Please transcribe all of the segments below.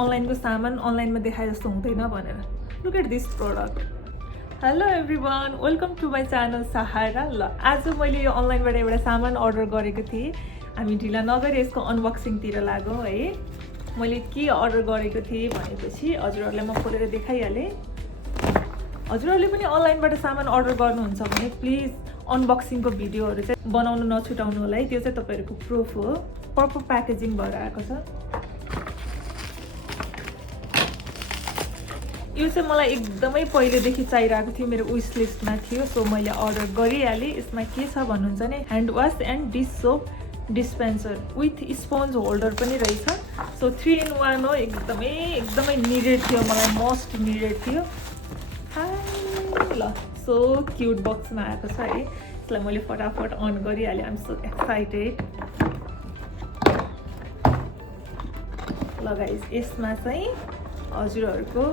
अनलाइनको सामान अनलाइनमा देखाए जस्तो हुँदैन भनेर look at this product. Hello everyone, welcome to my channel Sahara. ल आज मैले यो अनलाइनबाट एउटा सामान अर्डर गरेको थिएँ। हामी ढिला नगरी यसको अनबक्सिङतिर लागौँ है। मैले के अर्डर गरेको थिएँ भनेपछि हजुरहरूलाई म खोलेर देखाइहालेँ। हजुरहरूले पनि अनलाइनबाट सामान अर्डर गर्नुहुन्छ भने प्लिज अनबक्सिङको भिडियोहरू चाहिँ बनाउनु नछुटाउनु होला है। त्यो चाहिँ तपाईँहरूको प्रुफ हो। प्रपर प्याकेजिङ भएर आएको छ। यो चाहिँ मलाई एकदमै पहिलेदेखि चाहिरहेको थियो, मेरो विस लिस्टमा थियो। सो मैले अर्डर गरिहालेँ। यसमा के छ भन्नुहुन्छ भने hand wash and dish soap dispenser with sponge holder पनि रहेछ। सो 3 in 1 हो। एकदमै निडेड थियो, मलाई मोस्ट निडेड थियो। ल सो क्युट बक्समा आएको छ है। यसलाई मैले फटाफट अन गरिहालेँ। I'm so excited. ल गाइस, यसमा चाहिँ हजुरहरूको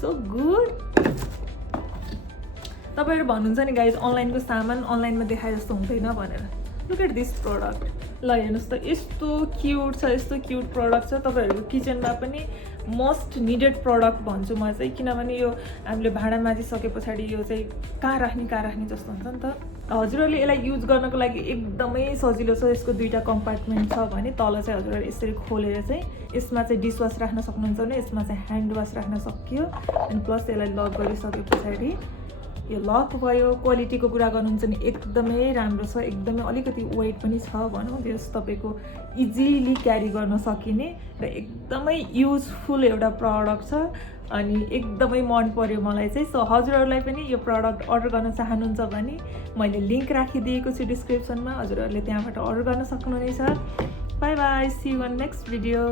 सो गुड। तपाईँहरू भन्नुहुन्छ नि गाइज अनलाइनको सामान अनलाइनमा देखाए जस्तो हुँदैन भनेर। Look at this product. ल हेर्नुहोस् त, यस्तो क्युट छ, यस्तो क्युट प्रोडक्ट छ। तपाईँहरूको किचनमा पनि मोस्ट निडेड प्रोडक्ट भन्छु म चाहिँ, किनभने यो हामीले भाँडा माझिसके पछाडि यो चाहिँ कहाँ राख्ने जस्तो हुन्छ नि त। हजुरहरूले यसलाई युज गर्नको लागि एकदमै सजिलो छ। यसको 2टा कम्पार्टमेन्ट छ भने तल चाहिँ हजुरहरूले यसरी खोलेर चाहिँ यसमा चाहिँ डिसवास राख्न सक्नुहुन्छ भने यसमा चाहिँ ह्यान्ड वास राख्न सकियो। अनि प्लस यसलाई लक गरिसके पछाडि यो लक भयो। क्वालिटीको कुरा गर्नुहुन्छ भने एकदमै राम्रो छ। एकदमै अलिकति वेट पनि छ भनौँ। त्यस तपाईँको इजिली क्यारी गर्न सकिने र एकदमै युजफुल एउटा प्रडक्ट छ। अनि एकदमै मन पर्यो मलाई चाहिँ। सो हजुरहरूलाई पनि यो प्रडक्ट अर्डर गर्न चाहनुहुन्छ भने मैले लिङ्क राखिदिएको छु डिस्क्रिप्सनमा। हजुरहरूले त्यहाँबाट अर्डर गर्न सक्नुहुनेछ। Bye bye, see you on next video.